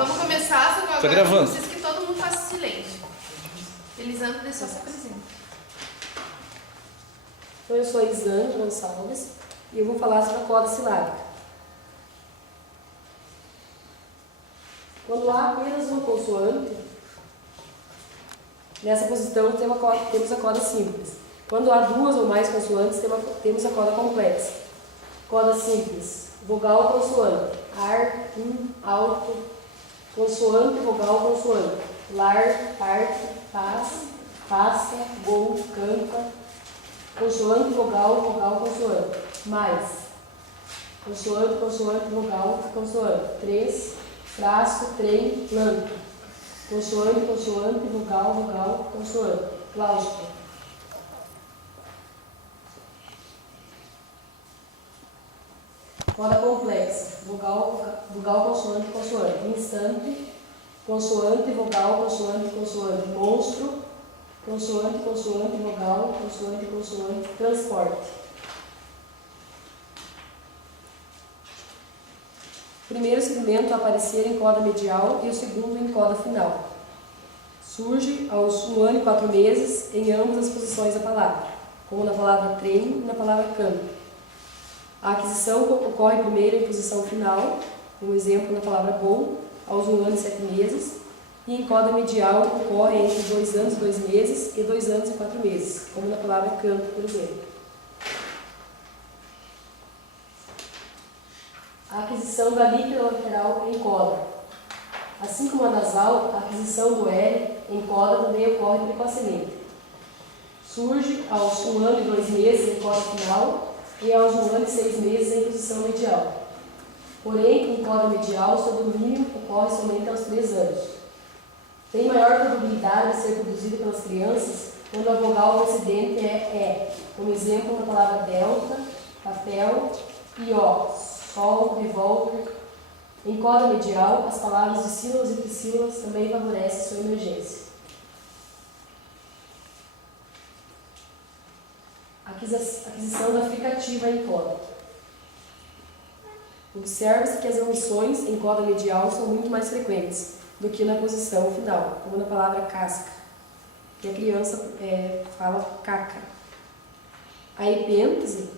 Vamos começar, só que agora gravando. preciso que todo mundo faça silêncio. Elisandra, só se apresenta. Então, eu sou a Elisandra Gonçalves e eu vou falar sobre a coda silábica. Quando há apenas uma consoante, nessa posição temos a coda simples. Quando há duas ou mais consoantes, temos a coda complexa. Coda simples, vogal, consoante, ar, alto, consoante, vogal, consoante, lar, parte, paz, passa, gol, canta, consoante, vogal, vogal, consoante, mais, consoante, consoante, vogal, consoante, três, frasco, trem, planta, consoante, consoante, vogal, vogal, consoante, cláustico. Coda complexa, vogal, consoante, consoante, instante, consoante, vogal, consoante, consoante, monstro, consoante, consoante, vogal, consoante, consoante, transporte. O primeiro segmento a aparecer em coda medial e o segundo em coda final. Surge aos 1 ano e 4 meses em ambas as posições da palavra, como na palavra trem e na palavra canto. A aquisição ocorre primeiro em posição final, como exemplo na palavra bom, aos 1 ano e 7 meses, e em coda medial ocorre entre 2 anos e 2 meses e 2 anos e 4 meses, como na palavra canto, por exemplo. A aquisição da líquida lateral em coda. Assim como a nasal, a aquisição do L em coda também ocorre precocemente. Surge aos 1 ano e 2 meses em coda final e aos 1 ano e 6 meses em posição medial. Porém, em coda medial, seu domínio ocorre somente aos 3 anos. Tem maior probabilidade de ser produzido pelas crianças quando a vogal precedente é, como exemplo na palavra delta, papel e ó, sol, revólver. Em coda medial, as palavras de sílabas e trissílabas também favorecem sua emergência. Aquisição da fricativa em coda. Observe-se que as omissões em coda medial são muito mais frequentes do que na posição final, como na palavra casca, que a criança fala caca. A epêntese,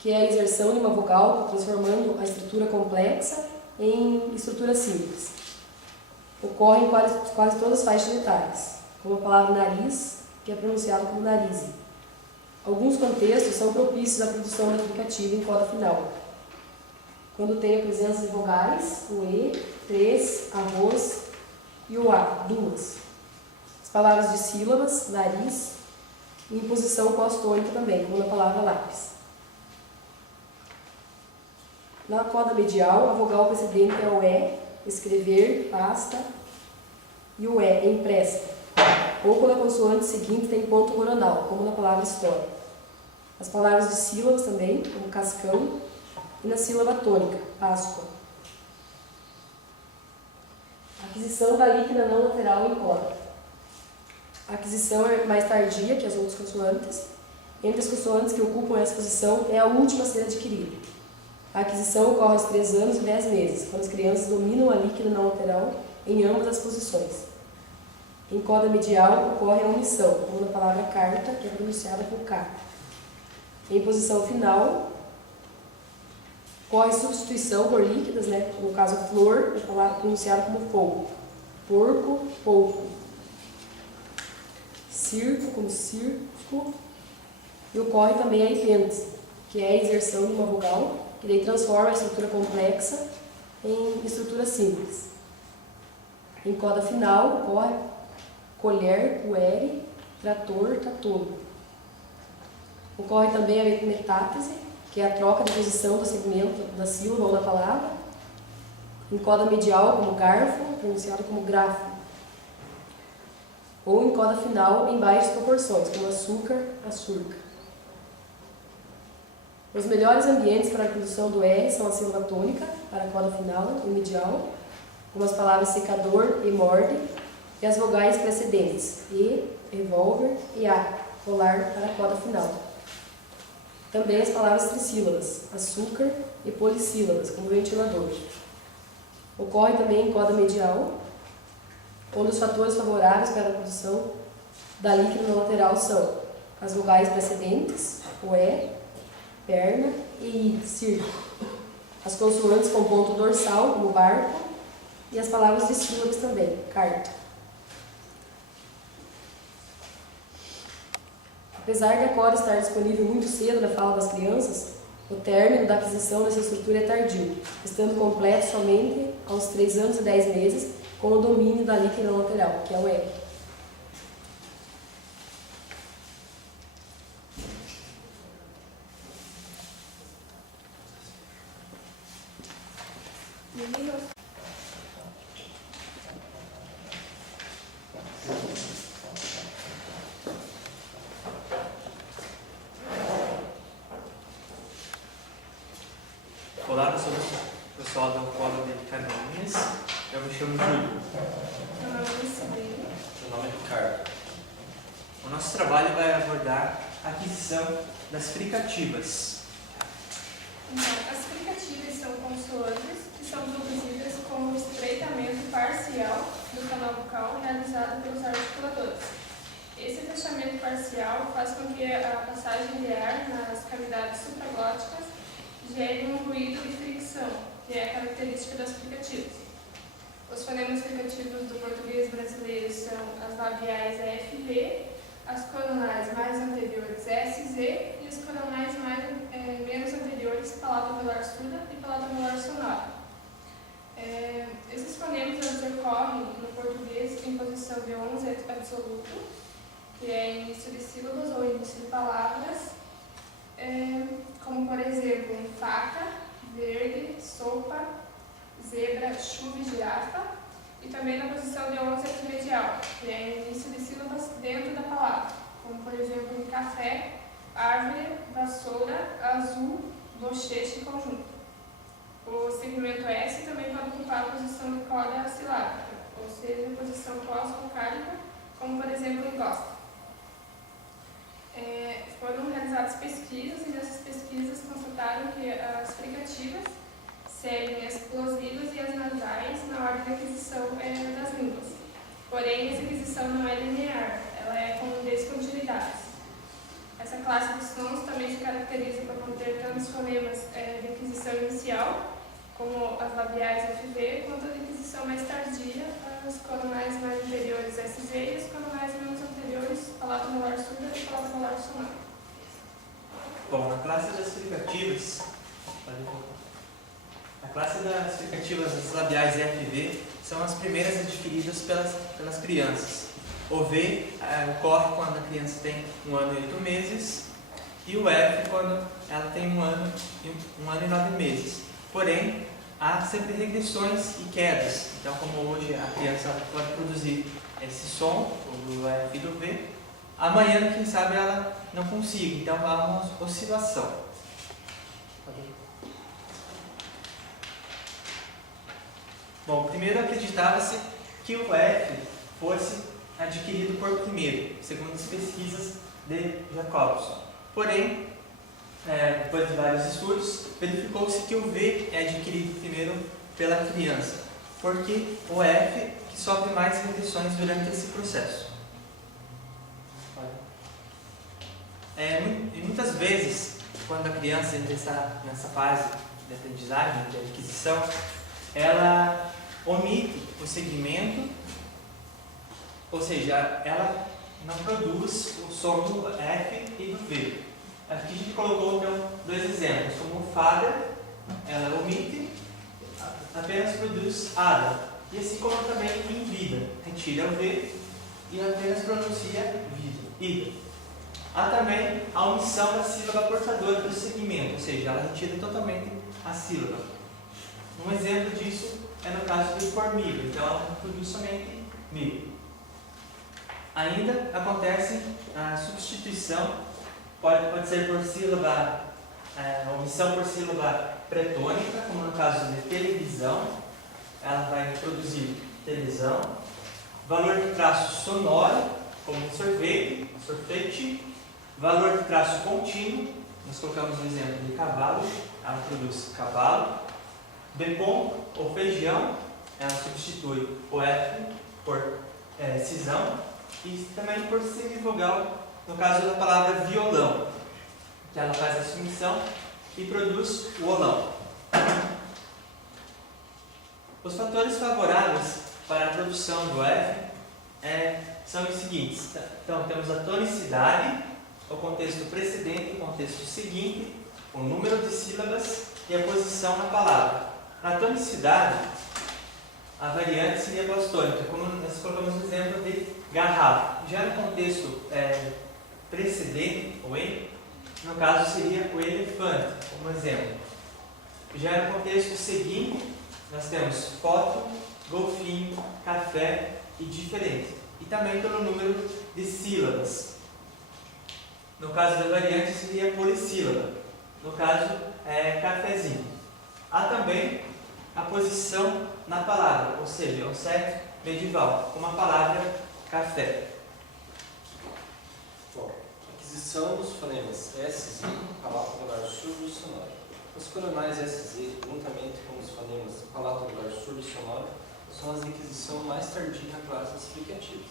que é a inserção de uma vogal, transformando a estrutura complexa em estrutura simples. Ocorre em quase todas as faixas etárias, como a palavra nariz, que é pronunciado como nariz. Alguns contextos são propícios à produção da fricativa em coda final, quando tem a presença de vogais, o E, 3, arroz e o A, 2. As palavras de sílabas, nariz, e em posição pós-tônica também, como na palavra lápis. Na coda medial, a vogal precedente é o E, escrever, pasta, e o E, empresta, ou quando a consoante seguinte tem ponto coronal, como na palavra história. As palavras de sílabas também, como cascão, e na sílaba tônica, Páscoa. Aquisição da líquida não lateral em coda. A aquisição é mais tardia que as outras consoantes. Entre as consoantes que ocupam essa posição é a última a ser adquirida. A aquisição ocorre aos 3 anos e 10 meses, quando as crianças dominam a líquida não lateral em ambas as posições. Em coda medial ocorre a omissão, como na palavra carta, que é pronunciada com K. Em posição final, ocorre substituição por líquidas, no caso flor, é pronunciada como pouco. Porco, pouco. Circo, como circo. E ocorre também a epêntese, que é a inserção de uma vogal, que daí transforma a estrutura complexa em estrutura simples. Em coda final, ocorre colher, puere, trator, tatolo. Ocorre também a metáfise, que é a troca de posição do segmento da sílaba ou da palavra. Em coda medial, como garfo, pronunciado como grafo. Ou em coda final, em baixas proporções, como açúcar, açurca. Os melhores ambientes para a produção do R são a sílaba tônica, para a coda final e medial, como as palavras secador e morde, e as vogais precedentes, E, revólver e A, rolar, para a coda final. Também as palavras trissílabas, açúcar e polissílabas, como ventilador. Ocorre também em coda medial, onde os fatores favoráveis para a produção da líquido na lateral são as vogais precedentes, o E, perna e I, circo. As consoantes com ponto dorsal, como barco, e as palavras de sílabas também, carta. Apesar de a coda estar disponível muito cedo na fala das crianças, o término da aquisição dessa estrutura é tardio, estando completo somente aos 3 anos e 10 meses, com o domínio da líquida lateral, que é o E. Olá, eu sou o pessoal da Polo de Canoinhas. Eu me chamo Júlio. Meu nome é Sabrina. Meu nome é Ricardo. O nosso trabalho vai abordar a aquisição das fricativas. Então, as fricativas são consoantes que são produzidas com o estreitamento parcial do canal bucal realizado pelos articuladores. Esse fechamento parcial faz com que a passagem de ar nas cavidades supraglóticas gere um ruído de fricção, que é a característica das fricativas. Os fonemas fricativos do português brasileiro são as labiais F e V, as coronais mais anteriores S e Z e as coronais menos anteriores palato velar surda e palato velar sonora. Esses fonemas ocorrem no português em posição de 11 absoluto, que é início de sílabas ou início de palavras, como por exemplo faca, verde, sopa, zebra, chuva e girafa, e também na posição de 11 equimedial, que é início de sílabas dentro da palavra, como por exemplo em café, árvore, vassoura, azul, bochecha e conjunto. O segmento S também pode ocupar a posição de coda silábica, ou seja, posição pós-vocálica, como por exemplo em costa. Foram realizadas pesquisas e nessas pesquisas constataram que as fricativas seguem as plosivas e as nasais na ordem de aquisição das línguas. Porém, essa aquisição não é linear, ela é com descontinuidades. Essa classe de sons também se caracteriza por conter tanto os fonemas de aquisição inicial, como as labiais FV, quanto a de aquisição mais tardia, as coronais mais anteriores SZ e as coronais menos anteriores palato velar surda e palato velar sonora. Bom, a classe das fricativas, as labiais FV, são as primeiras adquiridas pelas crianças. O V ocorre quando a criança tem 1 ano e 8 meses e o F quando ela tem 1 ano e 9 meses. Porém, há sempre regressões e quedas. Então, como hoje a criança pode produzir esse som, do F e do V, amanhã, quem sabe, ela não consiga. Então, há uma oscilação. Bom, primeiro acreditava-se que o F fosse adquirido por primeiro, segundo as pesquisas de Jacobson. Porém, depois de vários estudos, verificou-se que o V é adquirido primeiro pela criança, porque o F que sofre mais regressões durante esse processo. E muitas vezes, quando a criança entra nessa fase de aprendizagem, de aquisição, ela omite o segmento, ou seja, ela não produz o som do F e do V. Aqui a gente colocou então 2 exemplos, como fada, ela omite, apenas produz ada, e assim como também em vida, retira o V e apenas pronuncia ida. Há também a omissão da sílaba portadora do segmento, ou seja, ela retira totalmente a sílaba. Um exemplo disso é no caso do formiga, então ela produz somente mi. Ainda acontece a substituição, pode ser por sílaba, omissão por sílaba pretônica, como no caso de televisão, ela vai produzir televisão. Valor de traço sonoro, como sorvete. Valor de traço contínuo, nós colocamos o exemplo de cavalo, ela produz cavalo. Bepom ou feijão, ela substitui o F por cisão e também por semivogal, no caso da palavra violão, que ela faz a submissão e produz o olão. Os fatores favoráveis para a produção do F são os seguintes. Então, temos a tonicidade, o contexto precedente, o contexto seguinte, o número de sílabas e a posição na palavra. Na tonicidade, a variante seria glostônica, como nós colocamos no exemplo de garrafa. Já no contexto precedente, o E, no caso seria o elefante, como exemplo. Já no contexto seguinte, nós temos foto, golfinho, café e diferente. E também pelo número de sílabas. No caso da variante seria polissílaba. No caso, cafezinho. Há também a posição na palavra, ou seja, o certo medieval, como a palavra café. Bom, aquisição dos fonemas S, Z, palato-velar surdo e sonoro. Os coronais S, Z, juntamente com os fonemas palato-velar surdo e sonoro, são as de aquisição mais tardia na classe explicativa.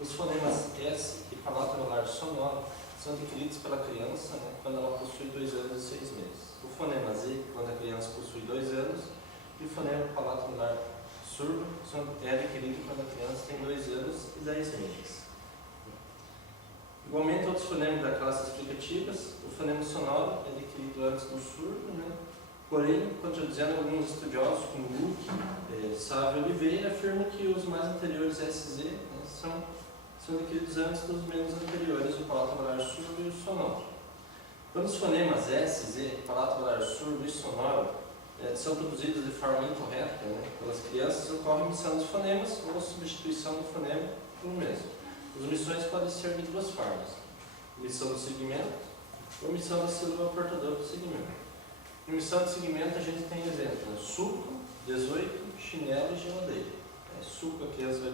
Os fonemas S e palato-velar sonoro são adquiridos pela criança, quando ela possui 2 anos e 6 meses. O fonema Z, quando a criança possui 2 anos, e o fonema palato-velar surdo é adquirido quando a criança tem 2 anos e 10 meses. Igualmente, outros fonemas da classe explicativas, o fonema sonoro é adquirido antes do surdo, porém, contradizendo alguns estudiosos, como Luque, Sávio e Oliveira, afirmam que os mais anteriores SZ são adquiridos antes dos menos anteriores, o palato-velar surdo e o sonoro. Quando os fonemas S, Z, palato-velar surdo e sonoro são produzidos de forma incorreta pelas crianças, ocorre a omissão dos fonemas ou a substituição do fonema por um mesmo. As omissões podem ser de 2 formas: omissão do segmento ou omissão da sílaba portadora do segmento. Em omissão de segmento, a gente tem exemplo: suco, 18, chinelo e geladeira. Suco, a criança vai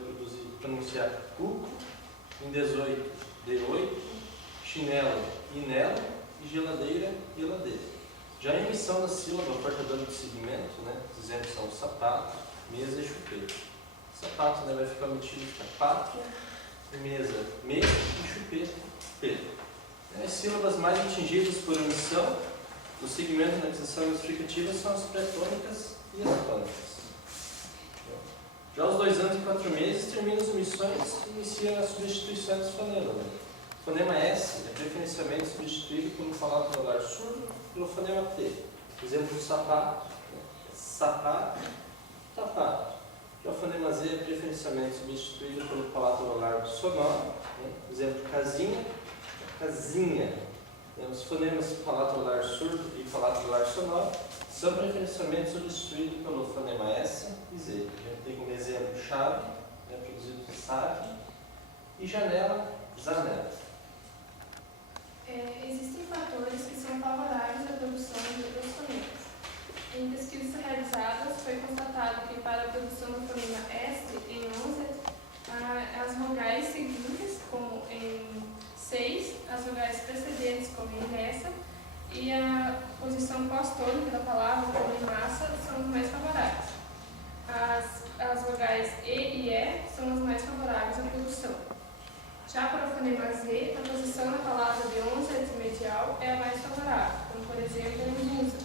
pronunciar cuco, em 18, D8, chinelo, inelo e geladeira, geladeira. Já a emissão da sílaba portadora do segmento, os exemplos são sapato, mesa e chupeta. Sapato vai ficar omitido, fica pátria, mesa, mesa e chupeta, peta. As sílabas mais atingidas por omissão do segmento na aquisição explicativa são as pré-tônicas e as tônicas. Já aos 2 anos e 4 meses, termina as omissões e inicia a substituição dos fonemas. O fonema S é preferencialmente substituído por um palato-velar surdo pelo fonema T. Exemplo do sapato, sapato, sapato. Já o fonema Z é preferencialmente substituído pelo palato-velar sonoro. Exemplo, casinha, casinha. Os fonemas palato-velar surdo e palato-velar sonoro são preferencialmente substituídos pelo fonema S e Z. A gente tem como exemplo chave, produzido por chave, e janela, zanela. Existem fatores que são favoráveis à produção dos fonemas. Em pesquisas realizadas, foi constatado que para a produção do fonema S em 11, as vogais seguintes, como em 6, as vogais precedentes, como em nessa, e a posição pós-tônica da palavra, como em massa, são as mais favoráveis. As vogais E e E são as mais favoráveis à produção. Já para o fonema Z, a posição na palavra de 11 medial é a mais favorável, como por exemplo em usa.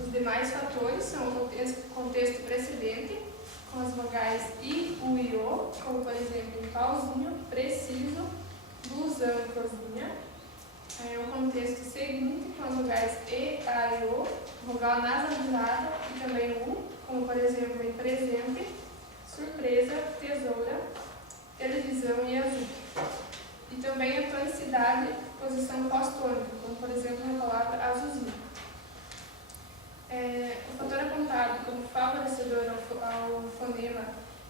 Os demais fatores são o contexto precedente, com as vogais I, U e O, como por exemplo em pauzinho, preciso, blusão e cozinha. O contexto seguinte, com as vogais E, A e O, vogal nasalizada e também U, como por exemplo em presente, surpresa, tesoura, televisão e azul. E também a tonicidade, posição pós-tônica, como por exemplo na palavra azulzinho. O fator apontado como favorecedor ao fonema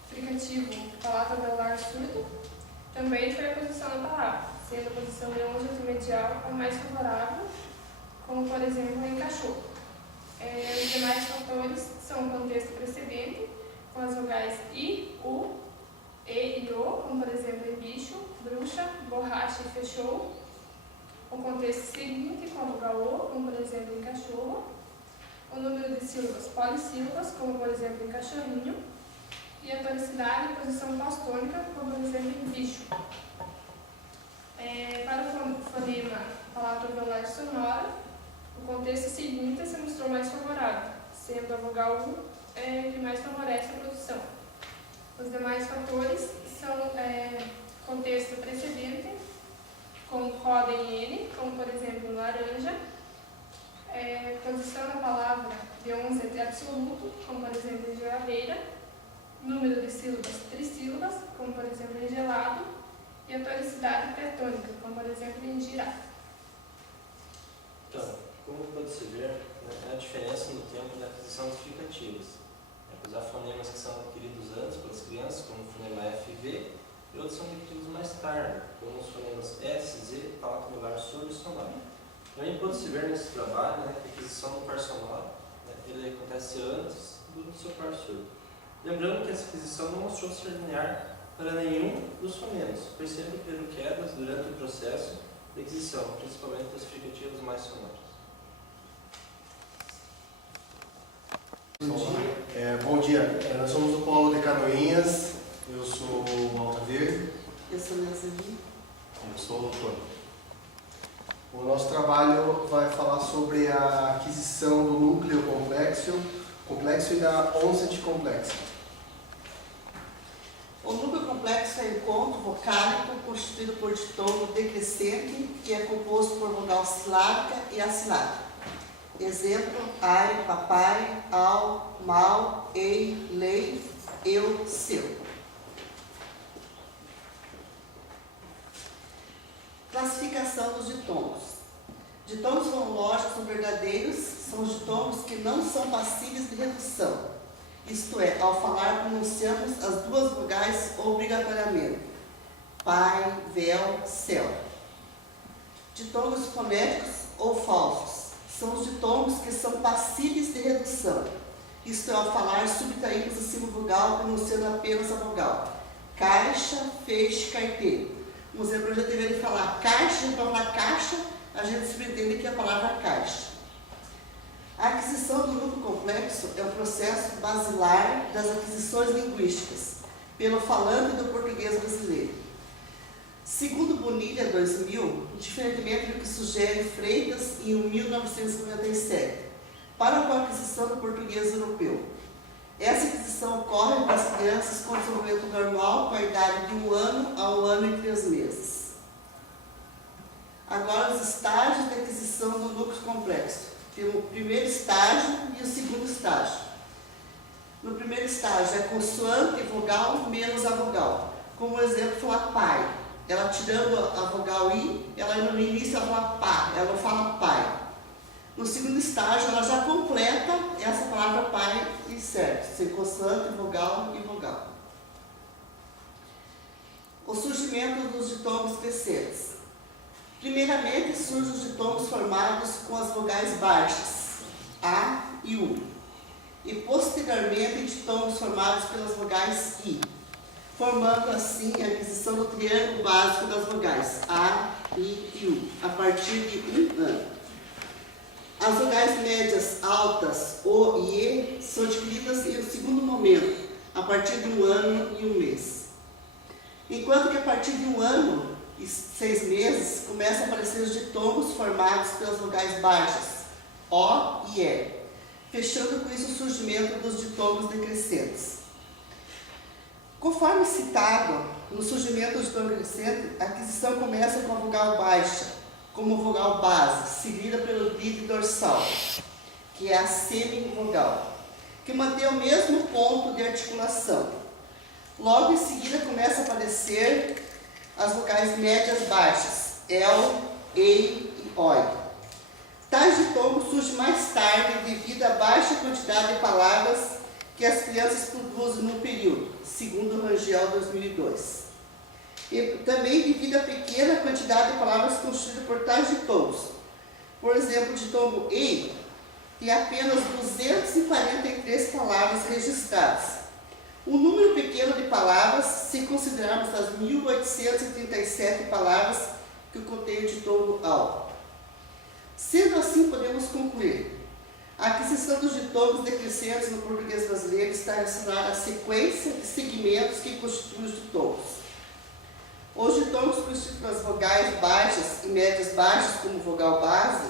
fricativo palato-velar surdo também foi a posição na palavra, sendo a posição de 11 medial a mais favorável, como por exemplo em cachorro. Os demais fatores são o contexto precedente, com as vogais I, U, E e O, como por exemplo em bicho, bruxa, borracha e fechou. O contexto seguinte, com a vogal O, como por exemplo em cachorro. O número de sílabas polissílabas, como por exemplo em cachorrinho. e a tonicidade em posição pós-tônica, como por exemplo em bicho. Para o fonema palato-alveolar sonora, o contexto seguinte se mostrou mais favorável, sendo a vogal U que mais favorece a produção. Os demais fatores são contexto precedente, com roda em N, como por exemplo laranja, posição da palavra de 11 até absoluto, como por exemplo em geladeira, número de sílabas trissílabas, como por exemplo em gelado, e a tonicidade pré-tônica, como por exemplo em girafa. Então, como pode-se ver, a diferença no tempo da aquisição de fricativas. Usar fonemas que são adquiridos antes pelas crianças, como o fonema F e V, e outros são adquiridos mais tarde, como os fonemas S, Z, palato-alveolar surdo e sonoro. Também pode-se ver nesse trabalho que a aquisição do par sonoro ele acontece antes do seu par surdo. Lembrando que essa aquisição não mostrou ser linear para nenhum dos fonemas, percebendo que houve quedas durante o processo de aquisição, principalmente das fricativas mais sonoras. Bom dia, nós somos o Polo de Canoinhas, eu sou o Altair. Eu sou Nazeli. Eu sou o Tony. O nosso trabalho vai falar sobre a aquisição do núcleo complexo e da onset complexa. O núcleo complexo é um encontro vocálico constituído por ditongo decrescente, que é composto por vogal silábica e assilábica. Exemplo: ai, papai, ao, mal, ei, lei, eu, seu. Classificação dos ditongos. Ditongos fonológicos são verdadeiros, são os ditongos que não são passíveis de redução. Isto é, ao falar pronunciamos as duas vogais obrigatoriamente. Pai, véu, céu. Ditongos fonéticos ou falsos são os ditongos que são passíveis de redução. Isto é, ao falar subtraímos a semivogal pronunciando apenas a vogal. Caixa, feixe, carteiro. Um exemplo, eu já deveria falar caixa, para falar caixa, a gente subentende que é a palavra caixa. A aquisição do núcleo complexo é um processo basilar das aquisições linguísticas, pelo falante do português brasileiro. Segundo Bonilha, 2000, diferentemente do que sugere Freitas em 1957, para a aquisição do português europeu. Essa aquisição ocorre para as crianças com desenvolvimento normal, com a idade de 1 ano a 1 ano e 3 meses. Agora, os estágios de aquisição do núcleo complexo. Tem o primeiro estágio e o segundo estágio. No primeiro estágio é consoante e vogal menos a vogal. Como exemplo, falar pai. Ela tirando a vogal I, ela no início ela fala pá, ela não fala pai. No segundo estágio, ela já completa essa palavra pai e certo, sem consoante, vogal e vogal. O surgimento dos ditongos crescentes. Primeiramente, surgem os ditongos formados com as vogais baixas, A e U. E posteriormente, ditongos formados pelas vogais I, formando assim a aquisição do triângulo básico das vogais A, I e U, a partir de 1 ano. As vogais médias altas, O e E, são adquiridas em um segundo momento, a partir de 1 ano e 1 mês. Enquanto que a partir de 1 ano e 6 meses, começam a aparecer os ditongos formados pelas vogais baixas, O e E, fechando com isso o surgimento dos ditongos decrescentes. Conforme citado, no surgimento do ditongo decrescente, a aquisição começa com a vogal baixa, como vogal base, seguida pelo glide dorsal, que é a semivogal, que mantém o mesmo ponto de articulação. Logo em seguida começa a aparecer as vogais médias baixas, El, Ei e Oi. Tais ditongos surgem mais tarde devido à baixa quantidade de palavras que as crianças produzem no período, segundo o Rangel 2002. E também devido à pequena quantidade de palavras constituídas por tais ditongos. Por exemplo, o ditongo Ei tem apenas 243 palavras registradas. Um número pequeno de palavras, se considerarmos as 1837 palavras que contém o ditongo Ao. Sendo assim, podemos concluir: a aquisição aquisição dos ditongos decrescentes no português brasileiro está relacionada à sequência de segmentos que constituem os ditongos. Os ditongos constituídos pelas vogais baixas e médias baixas, como vogal base,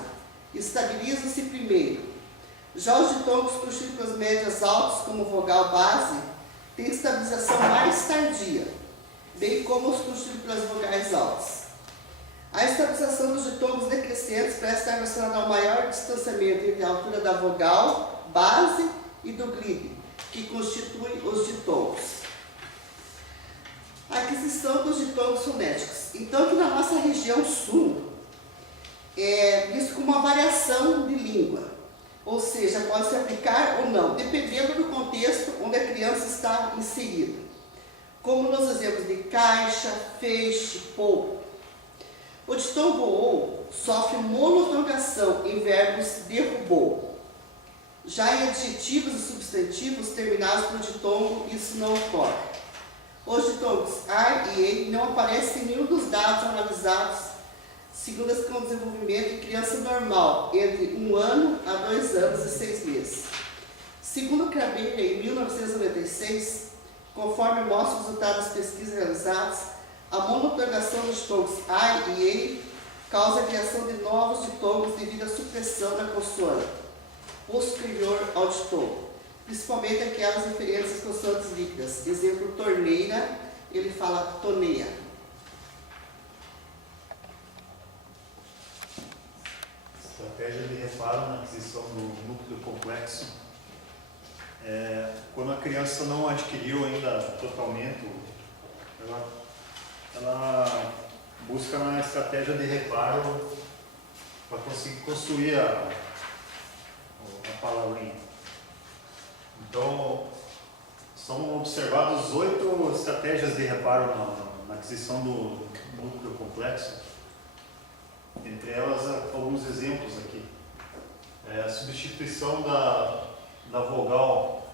estabilizam-se primeiro. Já os ditongos constituídos pelas médias altas, como vogal base, têm estabilização mais tardia, bem como os constituídos pelas vogais altas. A estabilização dos ditongos decrescentes parece estar relacionada ao maior distanciamento entre a altura da vogal base e do glide, que constituem os ditongos. A aquisição dos ditongos fonéticos. Então, aqui na nossa região sul, é visto como uma variação de língua, ou seja, pode se aplicar ou não, dependendo do contexto onde a criança está inserida, como nos exemplos de caixa, feixe, polpa. O ditongo ou sofre monotongação em verbos derrubou. Já em adjetivos e substantivos terminados por ditongo, isso não ocorre. Os ditongos ar e ei não aparecem em nenhum dos dados analisados segundo o desenvolvimento de criança normal, entre 1 ano a 2 anos e 6 meses. Segundo Kramer, em 1996, conforme mostra os resultados das pesquisas realizadas, a monotongação dos ditongos A e E causa a criação de novos ditongos devido à supressão da consoante posterior ao ditongo, principalmente aquelas referentes às consoantes líquidas. Exemplo, torneira, ele fala toneia. Estratégia de reparo na aquisição do núcleo complexo. Quando a criança não adquiriu ainda totalmente, ela busca na estratégia de reparo para conseguir construir a palavrinha. Então, são observadas 8 estratégias de reparo na aquisição do núcleo complexo. Entre elas, alguns exemplos aqui. A substituição da vogal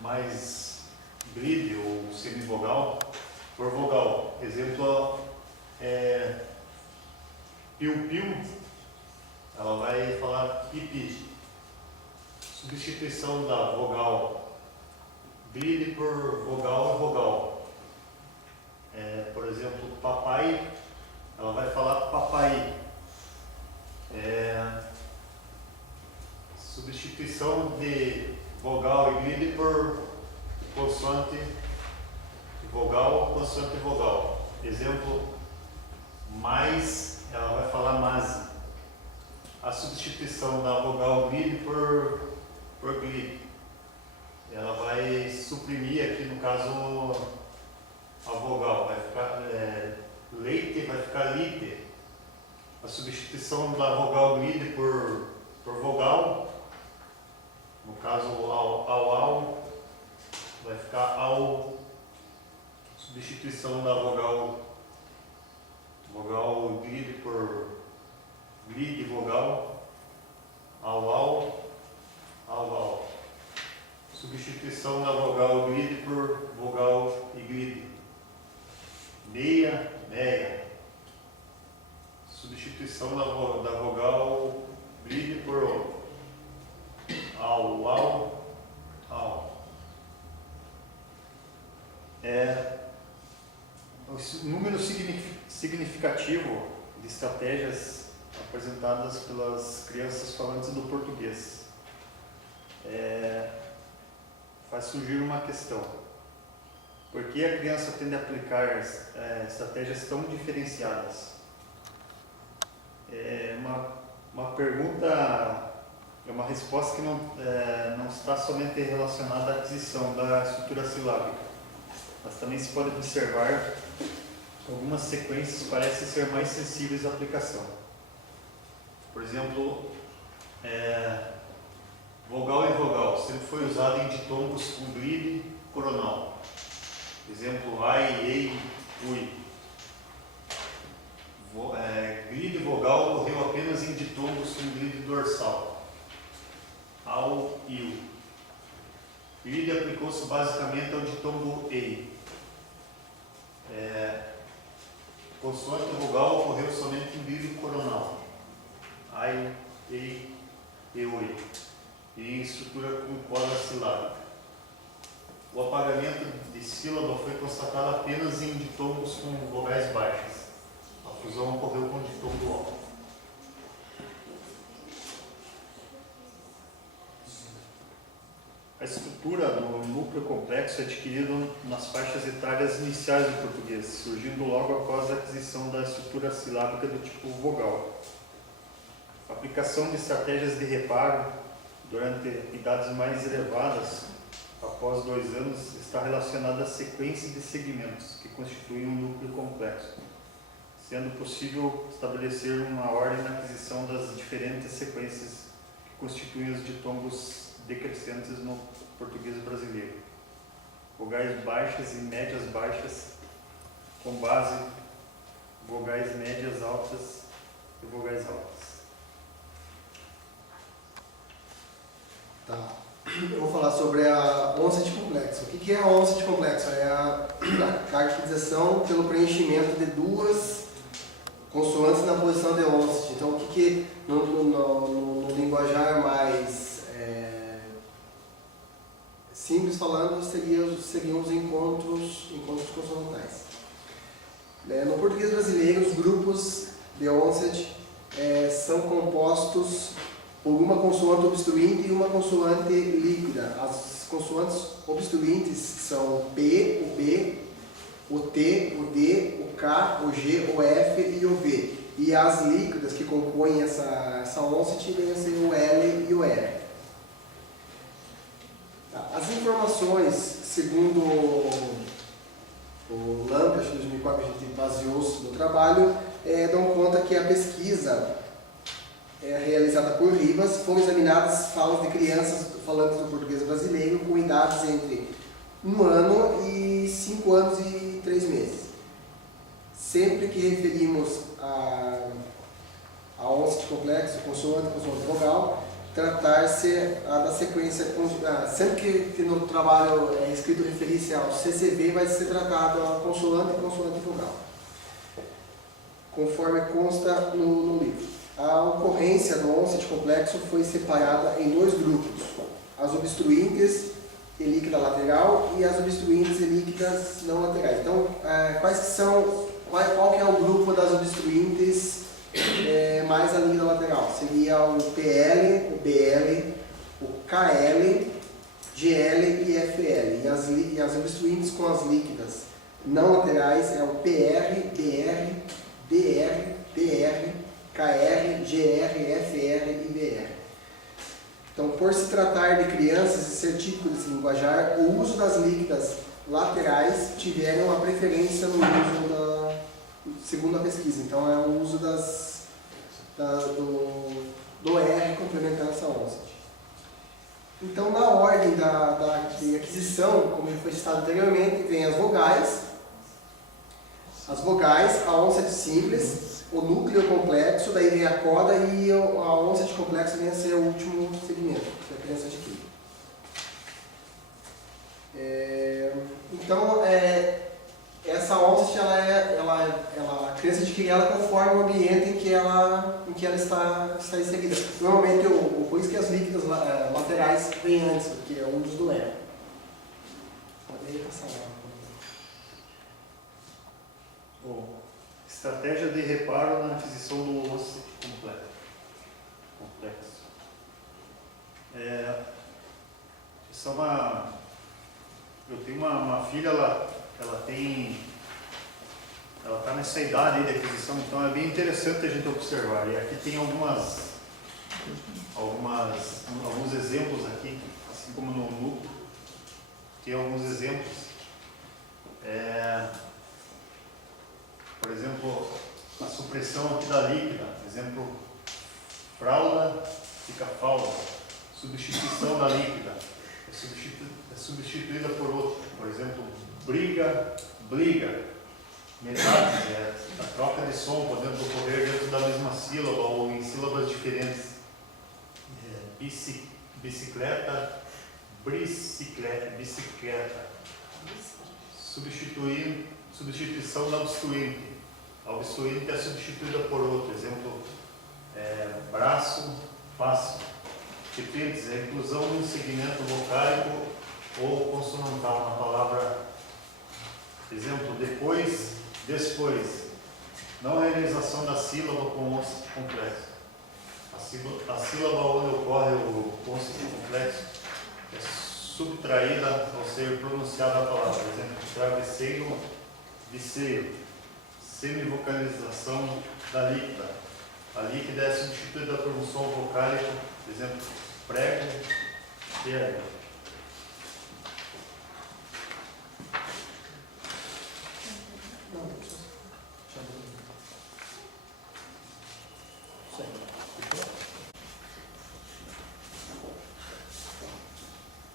mais glide ou semivogal por vogal. Exemplo, piu-piu, ela vai falar pipi. Substituição da vogal glide por vogal e vogal. Por exemplo, papai, ela vai falar papai. Substituição de vogal e glide por consoante vogal, consoante vogal. Exemplo, mais, ela vai falar mas. A substituição da vogal glide por glide. Ela vai suprimir aqui, no caso, a vogal. Vai ficar leite, vai ficar lite. A substituição da vogal glide por vogal, no caso ao, vai ficar ao. Substituição da vogal glide por glide vogal, ao. Substituição da vogal glide por vogal e glide. Meia, meia. Substituição da vogal glide por ao. O número significativo de estratégias apresentadas pelas crianças falantes do português. Faz surgir uma questão. Por que a criança tende a aplicar estratégias tão diferenciadas? Uma pergunta, uma resposta que não está somente relacionada à aquisição da estrutura silábica, mas também se pode observar que algumas sequências parecem ser mais sensíveis à aplicação. Por exemplo, vogal e vogal sempre foi usado em ditongos com glide coronal. Exemplo, ai, ei, ui. Glide vogal ocorreu apenas em ditongos com glide dorsal. Ao e u. Glide aplicou-se basicamente ao ditongo ei. Consoante vogal ocorreu somente em glide coronal. Ai, ei e ui. e em estrutura com coda silábica. O apagamento de sílaba foi constatado apenas em ditongos com vogais baixas. A fusão ocorreu com o ditongo alto. A estrutura do núcleo complexo é adquirida nas faixas etárias iniciais do português, surgindo logo após a aquisição da estrutura silábica do tipo vogal. A aplicação de estratégias de reparo durante idades mais elevadas, após 2 anos, está relacionada à sequência de segmentos que constituem um núcleo complexo, sendo possível estabelecer uma ordem na aquisição das diferentes sequências que constituem os ditongos decrescentes no português brasileiro. Vogais baixas e médias baixas, com base vogais médias altas e vogais altas. Tá. Eu vou falar sobre a onset complexo. O que é a onset complexo? É a caracterização pelo preenchimento de 2 consoantes na posição de onset. Então, o que no linguajar mais simples falando, seriam os encontros consonantais. No português brasileiro, os grupos de onset são compostos por uma consoante obstruinte e uma consoante líquida. As consoantes obstruintes são o P, o B, o T, o D, o K, o G, o F e o V. E as líquidas que compõem essa onset vêm a ser o L e o R. As informações, segundo o LAMP, acho que 2004 a gente baseou-se no trabalho, dão conta que a pesquisa realizada por Rivas foram examinadas falas de crianças falantes do português brasileiro com idades entre 1 ano e 5 anos e 3 meses. Sempre que referimos a onset complexo, consoante vogal, tratar-se da sequência, sempre que no trabalho é escrito referência ao CCV, vai ser tratado a consoante e consoante vogal, conforme consta no livro. A ocorrência do onset complexo foi separada em 2 grupos, as obstruintes e líquida lateral e as obstruintes e líquidas não laterais. Então, qual que é o grupo das obstruintes mais a líquida lateral? Seria o PL, o BL, o KL, GL e FL. E as obstruintes com as líquidas não laterais é o PR, BR, DR, DR, KR, GR, FR e VR. Então, por se tratar de crianças e ser típico desse linguajar, o uso das líquidas laterais tiveram a preferência no uso segundo a pesquisa. Então, é o uso do R complementando essa onset. Então, na ordem de aquisição, como já foi citado anteriormente, vem as vogais, a onset simples, o núcleo complexo, daí vem a coda e a onset complexo vem a ser o último segmento que a criança adquire. Então, essa onset, a criança adquire ela conforme o ambiente em que ela está inserida. Normalmente, por isso que as líquidas laterais vêm antes, porque é o uso do R. Pode passar lá. Estratégia de reparo na aquisição do onset complexo. Eu tenho uma filha, ela está nessa idade aí de aquisição, então é bem interessante a gente observar. E aqui tem alguns exemplos aqui, assim como no núcleo, tem alguns exemplos. Por exemplo, a supressão aqui da líquida, exemplo, fralda fica falda, substituição da líquida é substituída por outra, por exemplo, briga, metade, a troca de som podendo ocorrer dentro da mesma sílaba ou em sílabas diferentes, bicicleta, substituição da obstruinte. A obstruinte é substituída por outro, exemplo, braço, passo. Chifrintes, a inclusão de um segmento vocálico ou consonantal na palavra, exemplo, depois, despois. Não a realização da sílaba com osso complexo. A sílaba onde ocorre o osso complexo é subtraída ao ser pronunciada a palavra. Por exemplo, travesseiro, viceiro. Semivocalização da líquida. A líquida é substituída por um som vocálico, por exemplo, prego, perna.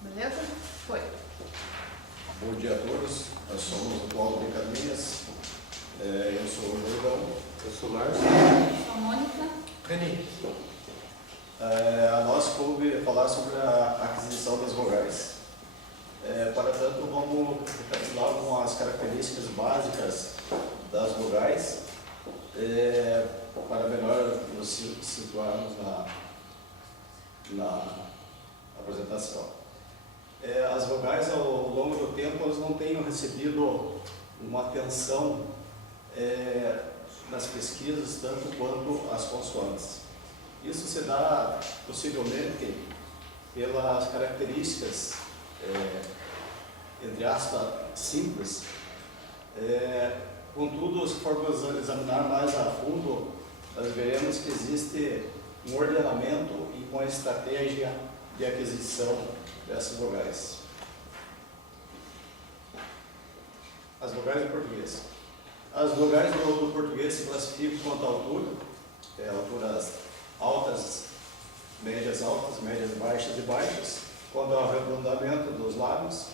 Beleza? Foi. Bom dia a todos, nós somos o Paulo de Caminhas, eu sou o Jordão. Eu sou o Márcio. A Mônica. Reni. A nós coube falar sobre a aquisição das vogais. Para tanto, vamos recapitular algumas características básicas das vogais, para melhor nos situarmos na apresentação. As vogais, ao longo do tempo, elas não têm recebido uma atenção nas pesquisas, tanto quanto as consoantes. Isso se dá, possivelmente, pelas características, entre aspas, simples. Contudo, se formos examinar mais a fundo, nós veremos que existe um ordenamento e uma estratégia de aquisição dessas vogais. As vogais do português. As vogais do português se classificam quanto à altura, alturas altas, médias baixas e baixas, quanto ao arredondamento dos lábios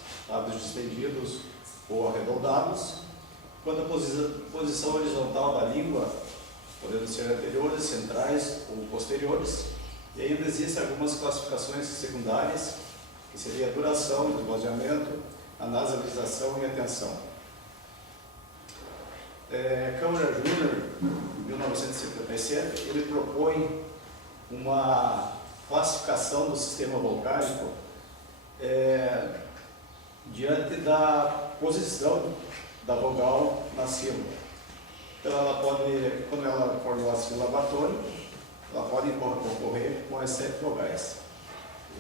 distendidos ou arredondados, quanto à posição horizontal da língua, podendo ser anteriores, centrais ou posteriores, e ainda existem algumas classificações secundárias, que seria a duração, o esvaziamento, a nasalização e a tensão. Câmara Júnior, em 1957, ele propõe uma classificação do sistema vocálico diante da posição da vogal na sílaba. Então, ela pode, quando ela for uma sílaba tônica, ela pode ocorrer com as 7 vogais.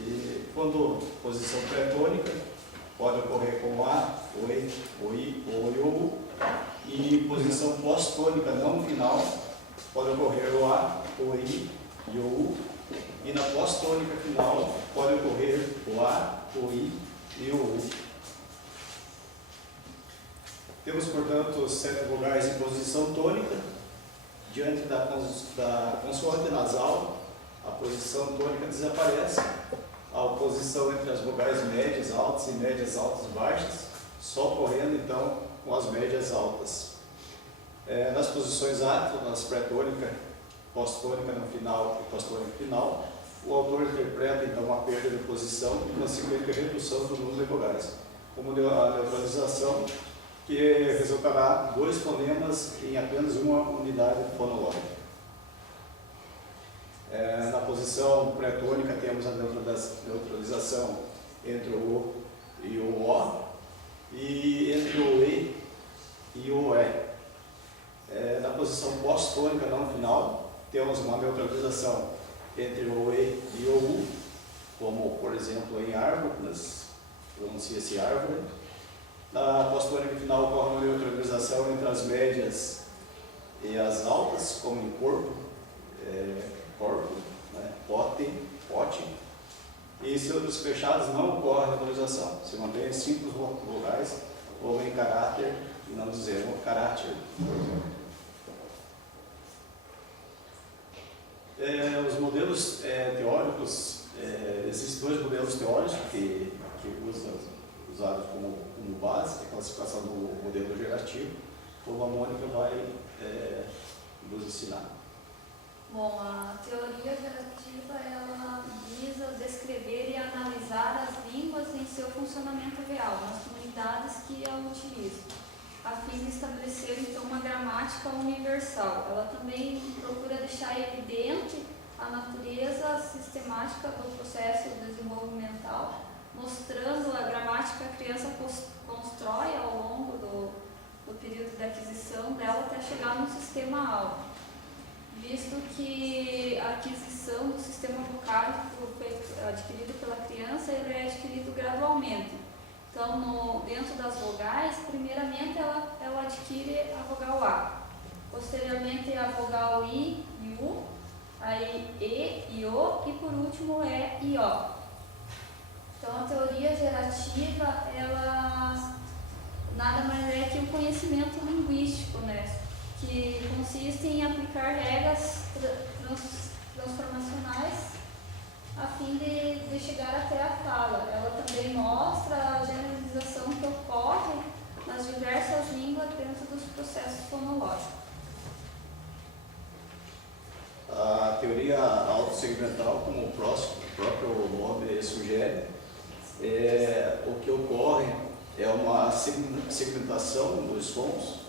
E quando posição pré-tônica, pode ocorrer com A, o E, o I, o I, o U. E posição pós-tônica não final, pode ocorrer o A, o I e o U. E na pós-tônica final, pode ocorrer o A, o I e o U. Temos, portanto, 7 vogais em posição tônica. Diante da consoante nasal, a posição tônica desaparece. A oposição entre as vogais médias altas e médias altas baixas, só ocorrendo então com as médias altas. Nas posições átonas, pré-tônica, pós-tônica no final e pós-tônica final, o autor interpreta então uma perda de posição e consequente redução do número de vogais, como a neutralização, que resultará 2 fonemas em apenas uma unidade fonológica. Na posição pré-tônica temos a neutralização entre o O e o O, e entre o E e o E. Na posição pós-tônica não final, temos uma neutralização entre o E e o U, como, por exemplo, em árvore, pronuncia-se árvore. Na pós-tônica final ocorre uma neutralização entre as médias e as altas, como em corpo, corpo, né? Pote. E cílios fechados não ocorre neutralização, se mantém simples vogais, ou em caráter, e não dizemos caráter. Os modelos teóricos, existem 2 modelos teóricos que usados como base, a classificação do modelo gerativo, como a Mônica vai nos ensinar. Bom, a teoria gerativa, ela visa descrever e analisar as línguas em seu funcionamento real, nas comunidades que a utilizam, a fim de estabelecer, então, uma gramática universal. Ela também procura deixar evidente a natureza sistemática do processo desenvolvimental, mostrando a gramática que a criança constrói ao longo do período de aquisição dela até chegar no sistema alto. Visto que a aquisição do sistema vocálico adquirido pela criança, ele é adquirido gradualmente. Então, dentro das vogais, primeiramente ela adquire a vogal A, posteriormente a vogal I e U, aí E e O, e por último E e O. Então, a teoria gerativa, ela nada mais é que um conhecimento linguístico, né? Que consiste em aplicar regras transformacionais a fim de chegar até a fala. Ela também mostra a generalização que ocorre nas diversas línguas dentro dos processos fonológicos. A teoria autossegmental, como o próprio nome sugere, o que ocorre é uma segmentação dos sons,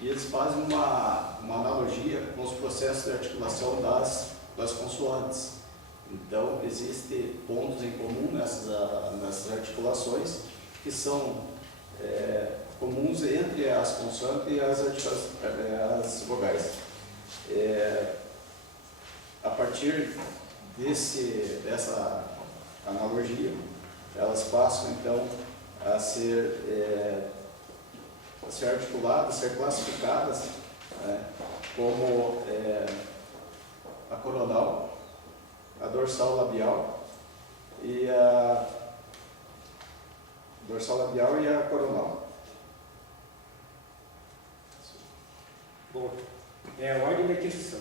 e eles fazem uma analogia com os processos de articulação das consoantes. Então, existem pontos em comum nessas articulações que são comuns entre as consoantes e as vogais. A partir dessa analogia, elas passam então a ser articuladas, ser classificadas como a coronal, a dorsal labial e a coronal. Bom, a ordem de aquisição.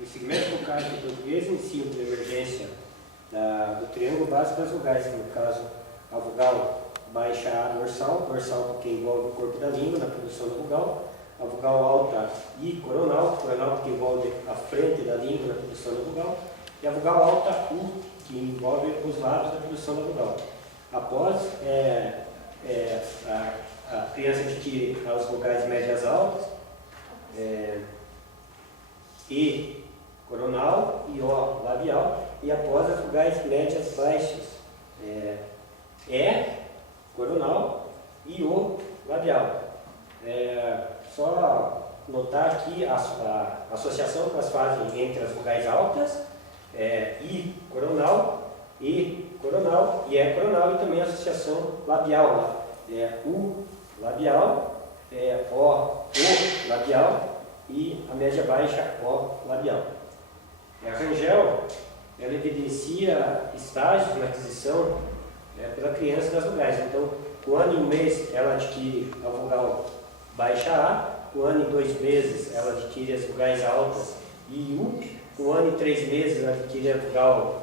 O segmento vocálico do português inicia por emergência do triângulo básico das vogais, que no caso a vogal baixa A dorsal porque envolve o corpo da língua na produção da vogal, a vogal alta I coronal porque envolve a frente da língua na produção da vogal, e a vogal alta U, que envolve os lados na produção da vogal. Após a criança adquire as vogais médias altas, E coronal e O labial, e após as vogais médias baixas, E coronal e O labial. Só notar aqui a associação que elas fazem entre as vogais altas, I coronal, E coronal e E coronal, e também a associação labial, U labial, O labial e a média baixa O labial. A Rangel, ela evidencia estágios na aquisição pela criança das vogais. Então, com 1 ano e 1 mês ela adquire a vogal baixa A, com 1 ano e 2 meses ela adquire as vogais altas I e U, com 1 ano e 3 meses ela adquire a vogal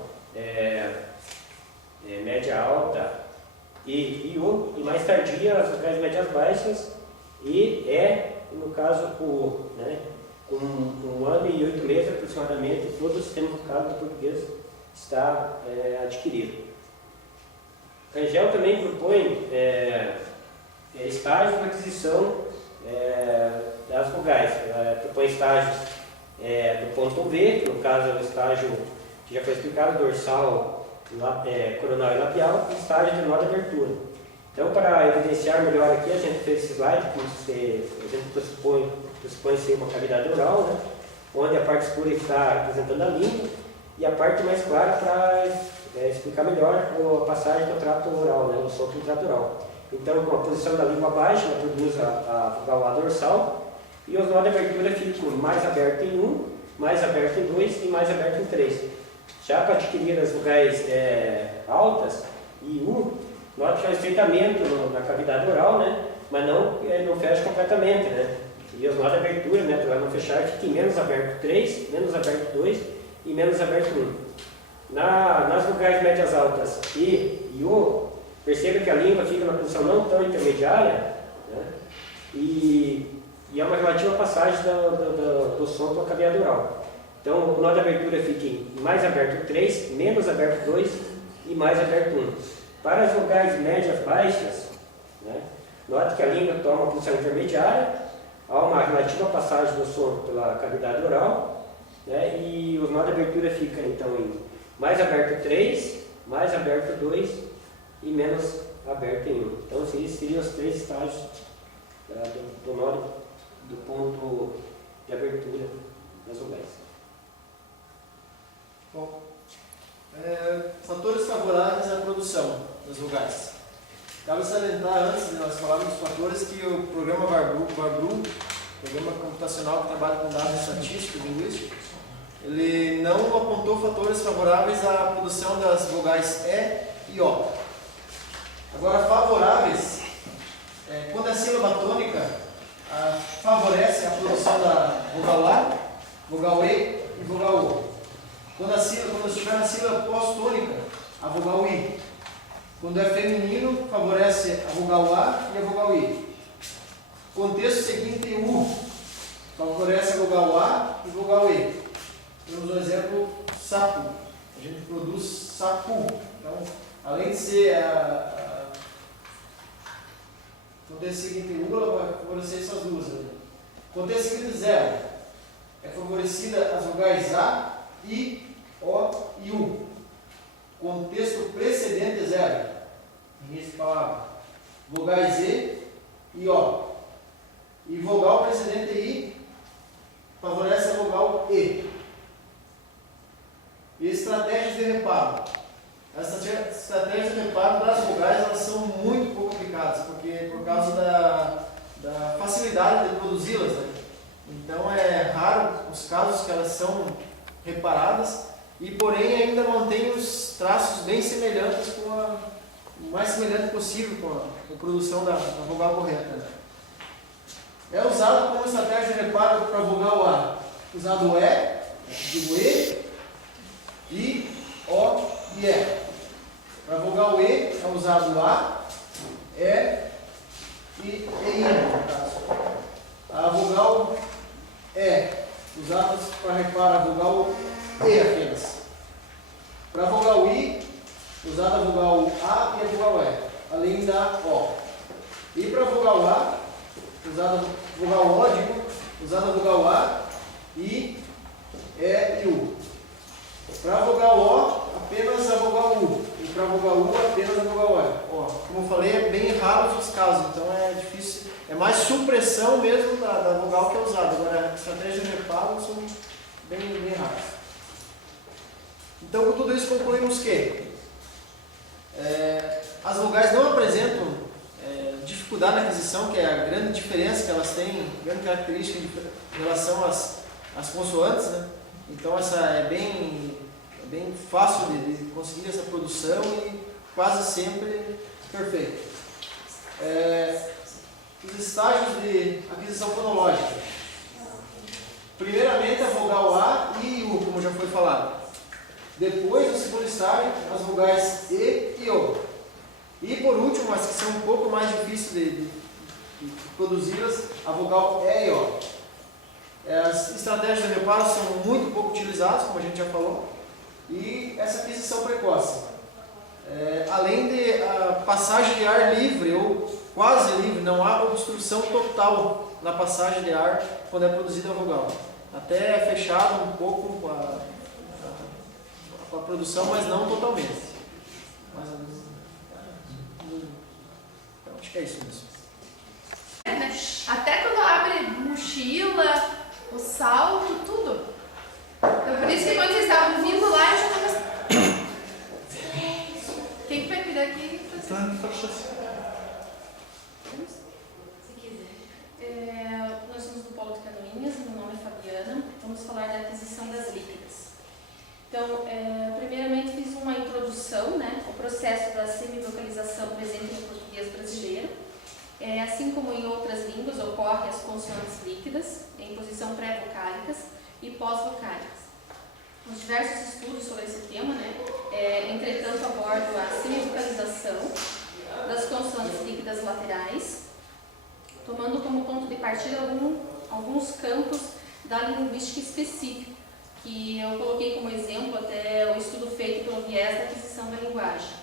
média alta E e U, e mais tardia as vogais médias baixas E, no caso O, né? Com 1 ano e 8 meses aproximadamente, todo o sistema vocálico do português está adquirido. Rangel também propõe estágios na aquisição das vogais. Ela propõe estágios do ponto V, que no caso é o estágio que já foi explicado, dorsal, coronal e labial, e estágio de nó de abertura. Então, para evidenciar melhor aqui, a gente fez esse slide, que a gente pressupõe ser uma cavidade oral, né? Onde a parte escura está representando a língua, e a parte mais clara para explicar melhor a passagem do trato oral, né? O sopro do trato oral. Então, com a posição da língua baixa, ela produz a vogal A dorsal, e os nó de abertura ficam mais aberto em 1, mais aberto em 2 e mais aberto em 3. Já para adquirir as vogais altas, I e U, note que é um estreitamento na cavidade oral, né? Mas não fecha completamente, né? E os nó de abertura, né, para não fechar, fica em menos aberto 3, menos aberto 2 e menos aberto 1. Nas vogais médias altas I e U, perceba que a língua fica na posição não tão intermediária, né? E é uma relativa passagem do som para a cavidade oral. Então, o nó de abertura fica em mais aberto 3, menos aberto 2 e mais aberto 1. Para as vogais médias baixas, né, note que a língua toma uma posição intermediária, há uma relativa passagem do som pela cavidade oral, né, e o nó de abertura fica então em mais aberto 3, mais aberto 2 e menos aberto em 1. Então esses seriam os 3 estágios do nó do ponto de abertura das vogais. Bom, fatores favoráveis à produção das vogais. Cabe salientar antes de nós falarmos dos fatores que o programa Varbru, programa computacional que trabalha com dados estatísticos e linguísticos, ele não apontou fatores favoráveis à produção das vogais E e O. Agora, favoráveis, quando a sílaba tônica favorece a produção da vogal A, vogal E e vogal O. Quando estiver na sílaba pós-tônica, a vogal I. Quando é feminino, favorece a vogal A e a vogal I. Contexto seguinte, U, favorece a vogal A e vogal E. Temos um exemplo, sapo. A gente produz sapu. Então, além de ser contexto seguinte, U, ela vai favorecer essas duas. Contexto seguinte, zero. É favorecida as vogais A, I, O e U. Contexto precedente, zero. Início de palavra. Vogais E e O. E vogal precedente I favorece a vogal E. E estratégias de reparo. As estratégias de reparo das vogais elas são muito pouco aplicadas, porque por causa da facilidade de produzi-las. Né? Então é raro os casos que elas são reparadas e porém ainda mantém os traços bem semelhantes o mais semelhante possível com a produção da vogal correta. Né? É usado como estratégia de reparo para a vogal A. Usado o E, digo E, I, O e E. Para a vogal E é usado A, E e I, no caso. A vogal E, usada para reparar a vogal E apenas. Para a vogal I, usada a vogal A e a vogal E, além da O. E para a vogal A, usada a vogal O, digo, usada a vogal A, I, E e U. Para a vogal O, apenas a vogal U. E para a vogal U, apenas a vogal E. Ó, como eu falei, é bem raro os casos, então é difícil. É mais supressão mesmo da vogal que é usada. Agora, a estratégia de reparo são bem raras. Então, com tudo isso, concluímos que as vogais não apresentam dificuldade na aquisição, que é a grande diferença que elas têm, grande característica em relação às consoantes, né? Então, essa é bem fácil de conseguir essa produção e quase sempre perfeita. Os estágios de aquisição fonológica. Primeiramente, a vogal A e U, como já foi falado. Depois, no segundo estágio, as vogais E e O. E por último, as que são um pouco mais difíceis de produzi-las, a vogal E e O. As estratégias de reparo são muito pouco utilizadas, como a gente já falou, e essa aquisição precoce. Além de a passagem de ar livre ou quase livre, não há obstrução total na passagem de ar quando é produzida a vogal. Até é fechado um pouco com a produção, mas não totalmente. Então, acho que é isso mesmo. Até quando abre mochila, o salto, tudo. Então, por isso que quando vocês estavam vindo lá, eu já estava... Quem que vai cuidar aqui? Nós somos do Polo de Canoinhas, meu nome é Fabiana. Vamos falar da aquisição das líquidas. Então, primeiramente fiz uma introdução, né, ao processo da semivocalização presente no português brasileiro. Assim como em outras línguas, ocorrem as consoantes líquidas em posição pré-vocálicas e pós-vocálicas. Os diversos estudos sobre esse tema, né, entretanto, abordam a semivocalização das consoantes líquidas laterais, tomando como ponto de partida alguns campos da linguística específica, que eu coloquei como exemplo até o estudo feito pelo viés da aquisição da linguagem.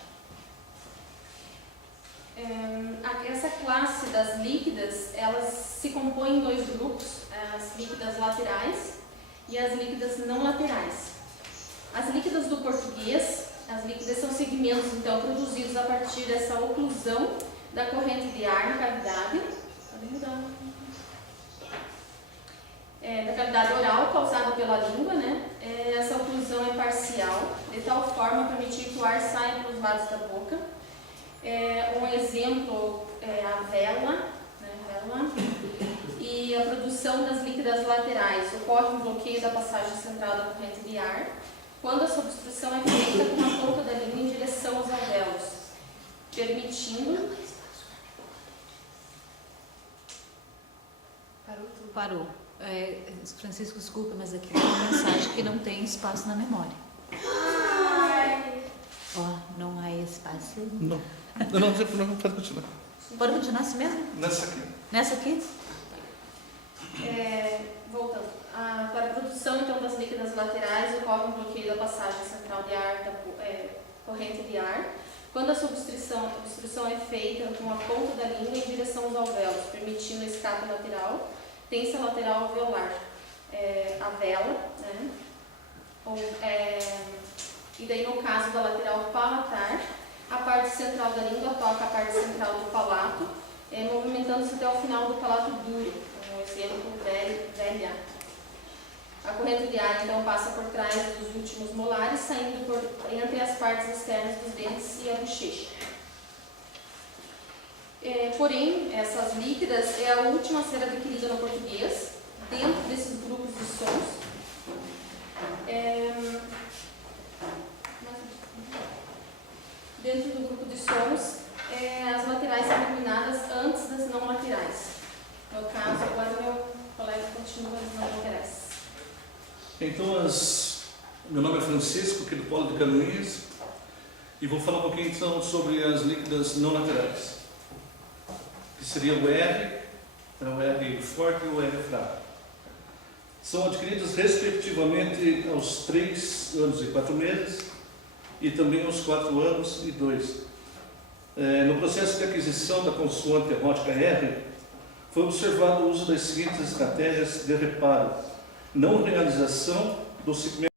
A Essa classe das líquidas, elas se compõem em dois grupos, as líquidas laterais e as líquidas não laterais. As líquidas do português, as líquidas são segmentos então produzidos a partir dessa oclusão da corrente de ar na cavidade, da cavidade oral causada pela língua, né? Essa oclusão é parcial, de tal forma a permitir que o ar saia pelos lados da boca. Um exemplo é a vela, né? E a produção das líquidas laterais ocorre um bloqueio da passagem central da corrente de ar, quando essa obstrução é feita com a ponta da língua em direção aos alvéolos, permitindo... Parou. Francisco, desculpa, mas aqui tem uma mensagem que não tem espaço na memória. Ó, não há espaço. Não, pode continuar. Pode continuar assim mesmo? Nessa aqui. Voltando. Para a produção então, das líquidas laterais, ocorre um bloqueio da passagem central de ar, da corrente de ar, quando essa obstrução é feita com a ponta da língua em direção aos alvéolos, permitindo a escape lateral, tensão lateral alveolar, a vela, né? E daí no caso da lateral palatar, a parte central da língua toca a parte central do palato, movimentando-se até o final do palato duro, um exemplo velha. A corrente de ar então passa por trás dos últimos molares, saindo entre as partes externas dos dentes e a bochecha. Porém, essas líquidas é a última a ser adquirida no português, dentro desses grupos de sons. Dentro do grupo de sons, as laterais são eliminadas antes das não laterais. No caso, agora meu colega continua as não laterais. Então, meu nome é Francisco, aqui do Polo de Canoinhas, e vou falar um pouquinho então sobre as líquidas não laterais, que seria o R forte e o R fraco. São adquiridas respectivamente aos 3 anos e 4 meses e também aos 4 anos e 2. No processo de aquisição da consoante errótica R, foi observado o uso das seguintes estratégias de reparo: não realização do segmento